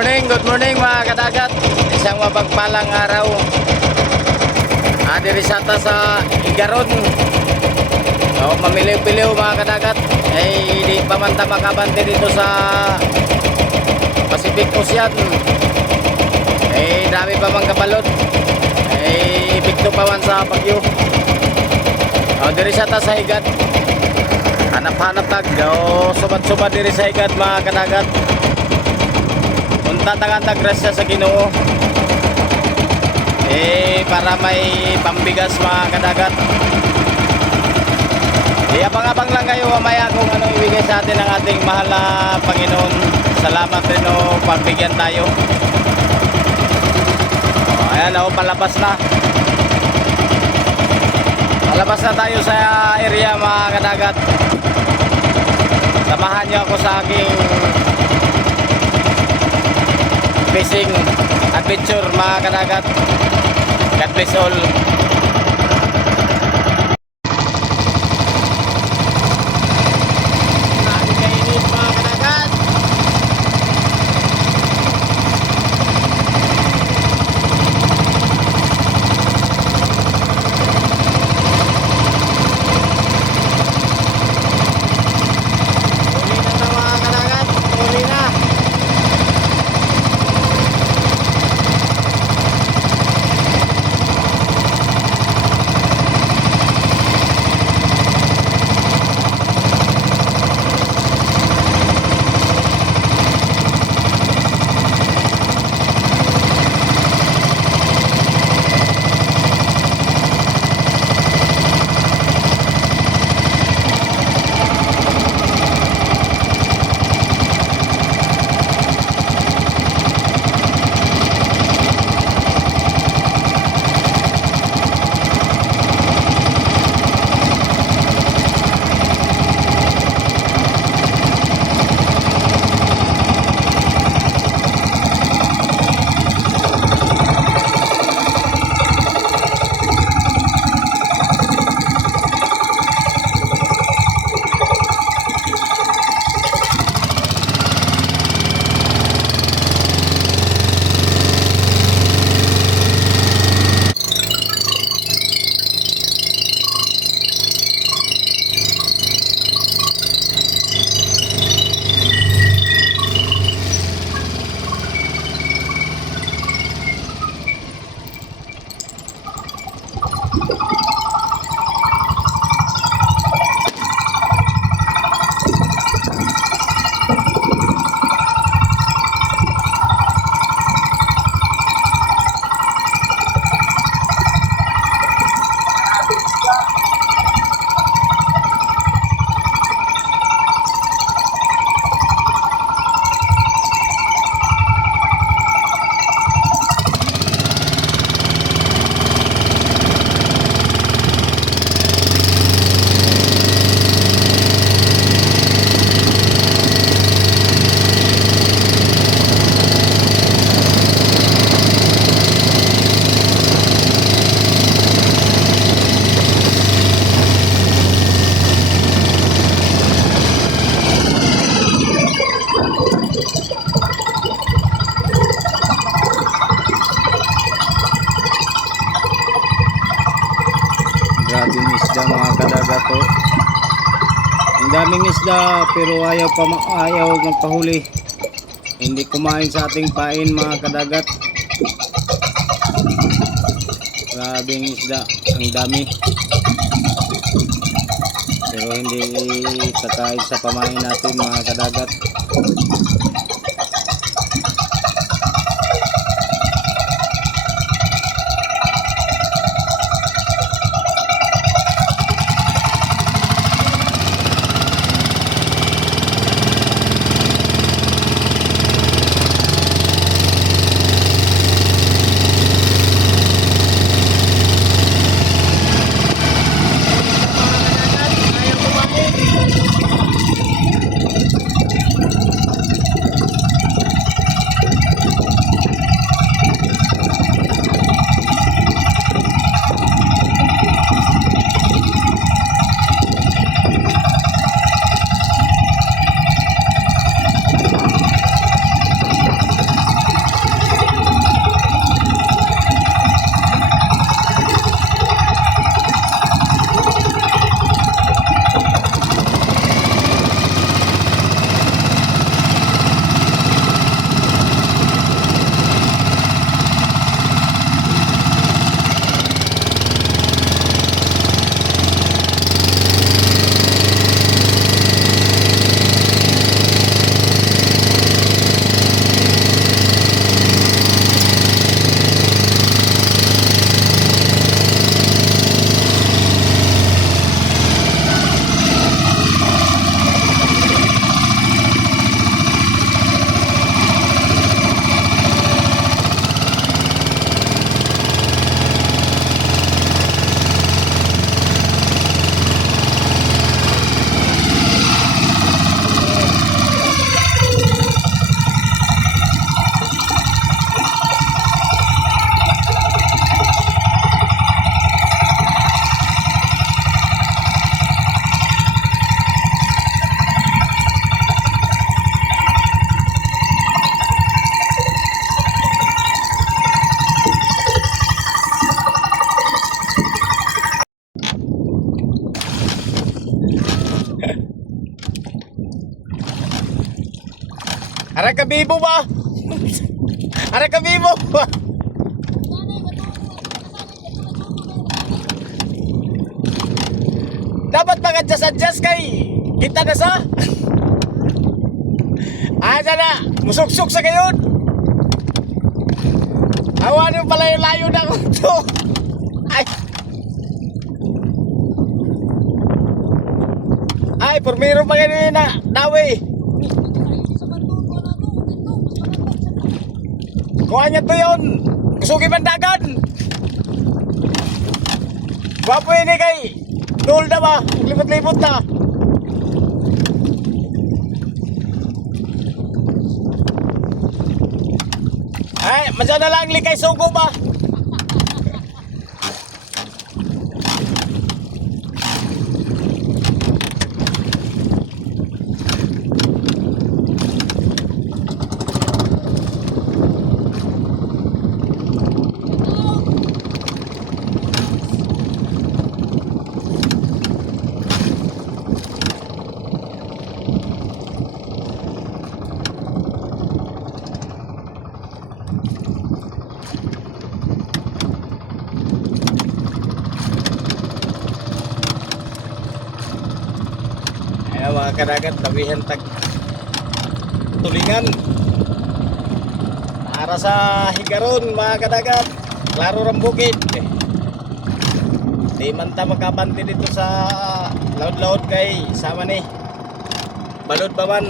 Good morning mga kadagat. Isang mapagpalang araw. Diri sa ta sa Igaron. Mamiliw-piliw mga kadagat. Di pa man ta makabante dito sa Pacific Ocean. Dami pa man kabalot. Epekto pa man sa bagyo. Diri sa ta sa Higat. Hanap-hanap tag. Subat-subat diri sa Higat mga kadagat. Punta tag grasya sa Ginoo. Para may pambigas mga kadagat. Abang-abang lang kayo mamaya kung ano ibigay sa atin ng ating mahal na Panginoon. Salamat rin pagbigyan tayo. Ayan palabas na. Palabas na tayo sa area mga kadagat. Samahan niyo ako sa aking fishing adventure mga kadagat. God bless all. Nakakainit mga kadagat. Uli na mga kadagat. Uli na. Grabing isda mga kadagat to. Ang daming isda pero ayaw magpahuli. Hindi kumain sa ating pain mga kadagat. Grabing isda, ang dami. Pero hindi kakain sa pamain natin mga kadagat. Ara ka bibo ba? Ara ka bibo ba? Dapat mag-adjust kay kita na sa. Asa na, musuksok sa gayon. Awan yung pala yung layo na ko to. Ay. Ay, pormiro pa ganyan na, dawi. Kuha niya to yun. Kusugi mandagan. Gwapo yun kay Dol na ba? Lipot-lipot na. Ay, masya na lang likay suko ba? Ayan mga kadagat, tabihan tag tulingan para sa higaron mga kadagat, klaro ram bukid. Di man ta makabante dito sa laod-laod kay sama ni balod pa man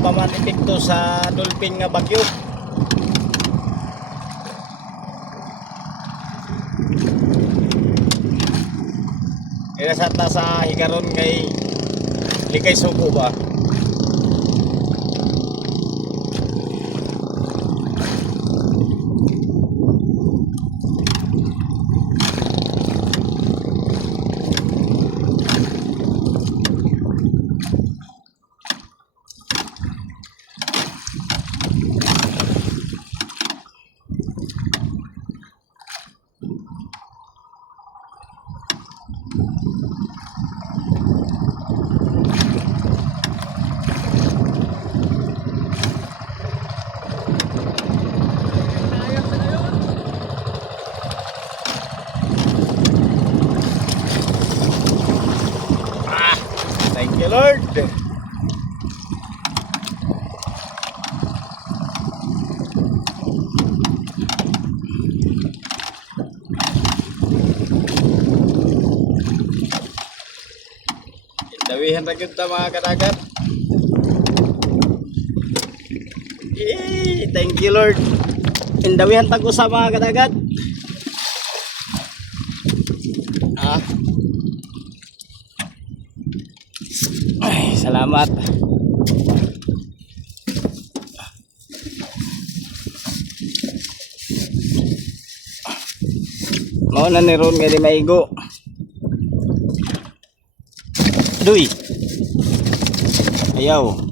paman epekto sa dulping nga bagyo. Kaya sa higaron kay likay suko ba? Thank you, Lord. Dawihan na kita mga kadagat. Thank you, Lord. Indawihan tag usa mga kadagat. Ay, salamat. Mao na ni ron nga di maigo. Duy. Ayaw.